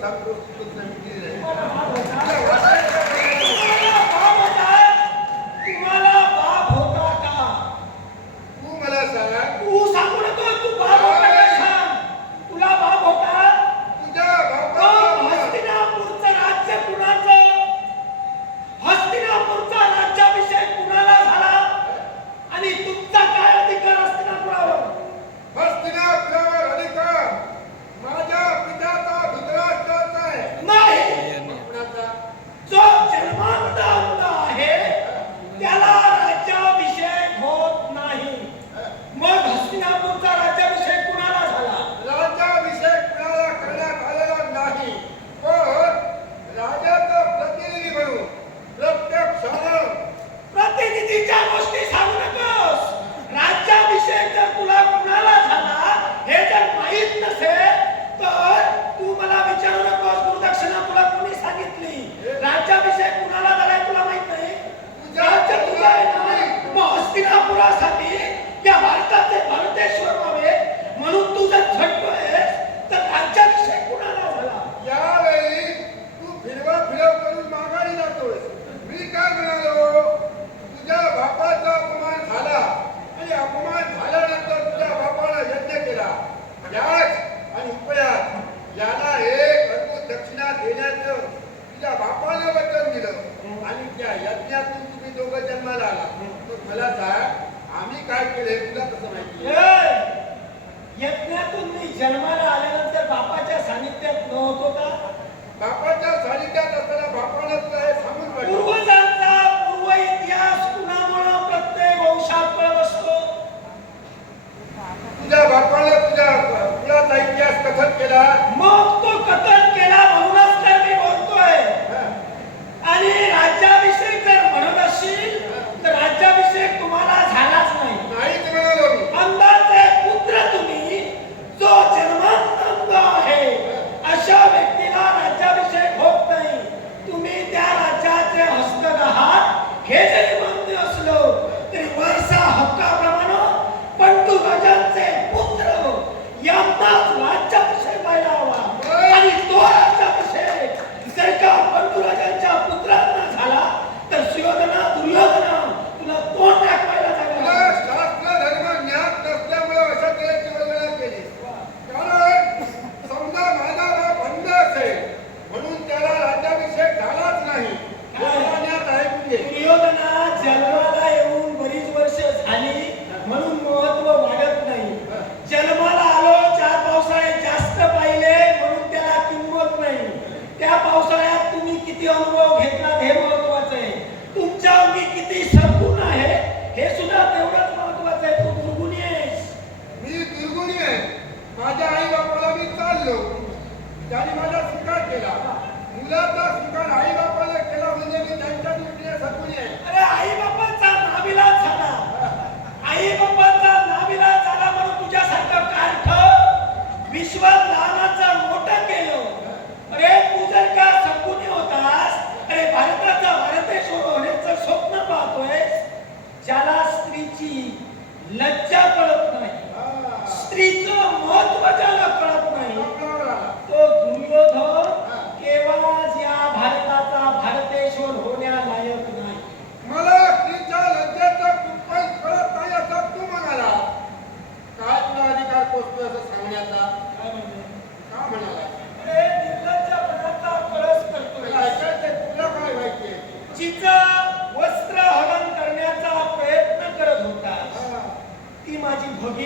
সাব্যস্ত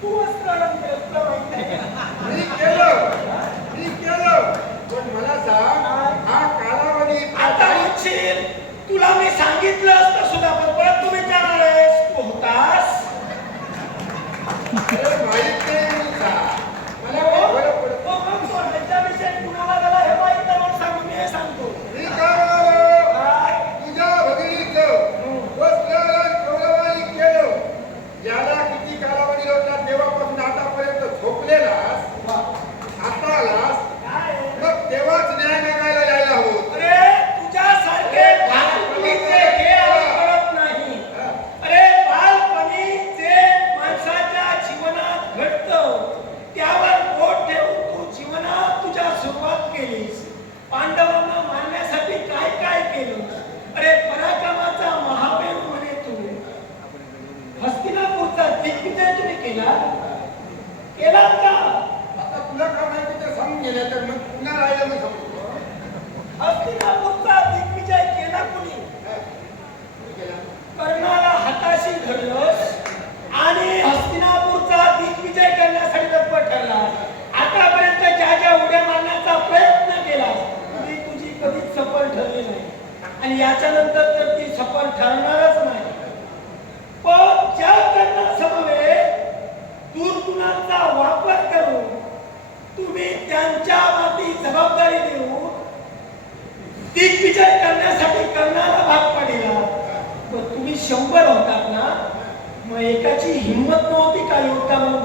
Who was throwing त्याच्यानंतर तर ती सफल ठरणारच नाही. पण ज्या करण्यासमवे दुर्गुणांचा वापर करून तुम्ही त्यांच्या माती जबाबदारी देऊन दिग्विजय करण्यासाठी करणारा भाग पडला. मग तुम्ही शंभर होतात ना? मग एकाची हिंमत नव्हती का योद्धा म्हणून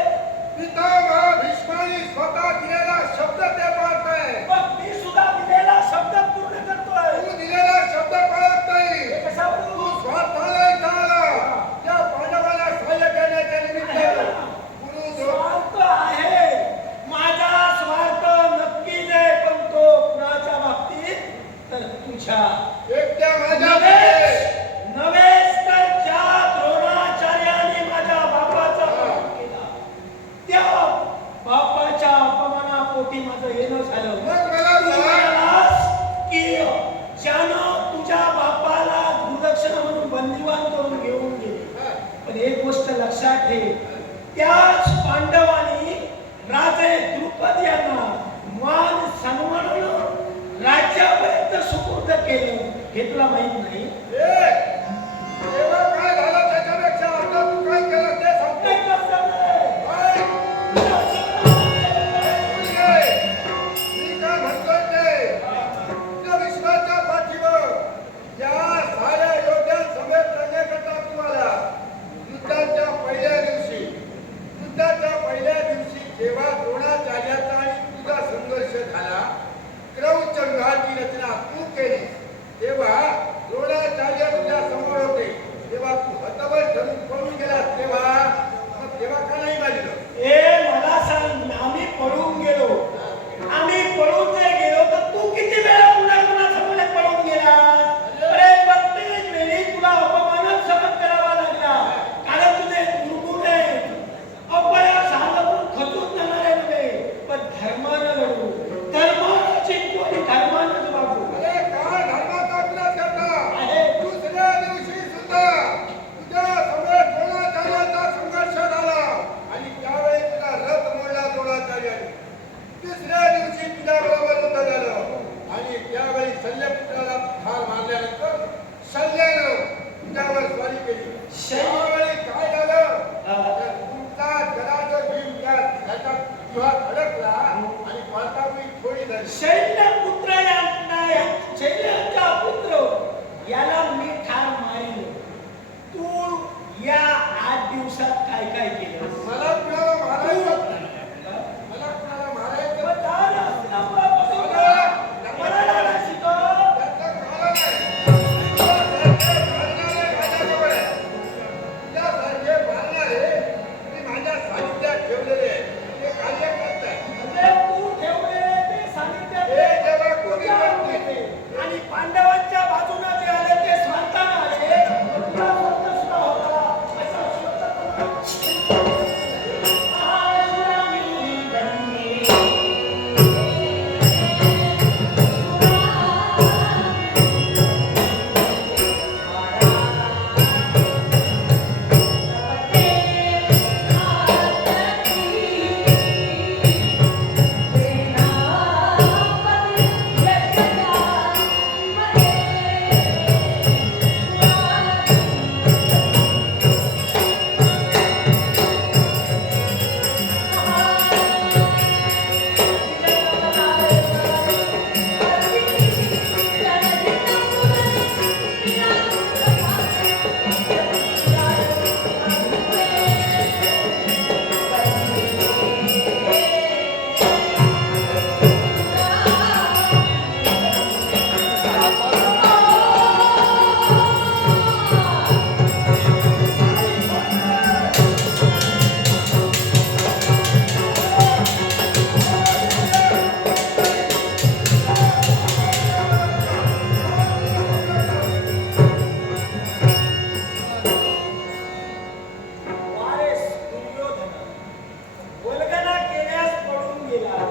स्वतः दिलेला शब्द ते पाळत आहे मी सुद्धा दिलेला शब्द पूर्ण करतोय. दिलेला शब्द पाळत त्याच पांडवांनी राजे द्रुपद यांना मान सन्मानानं राज्यापर्यंत सुपूर्द केले. हे तुला माहीत नाही?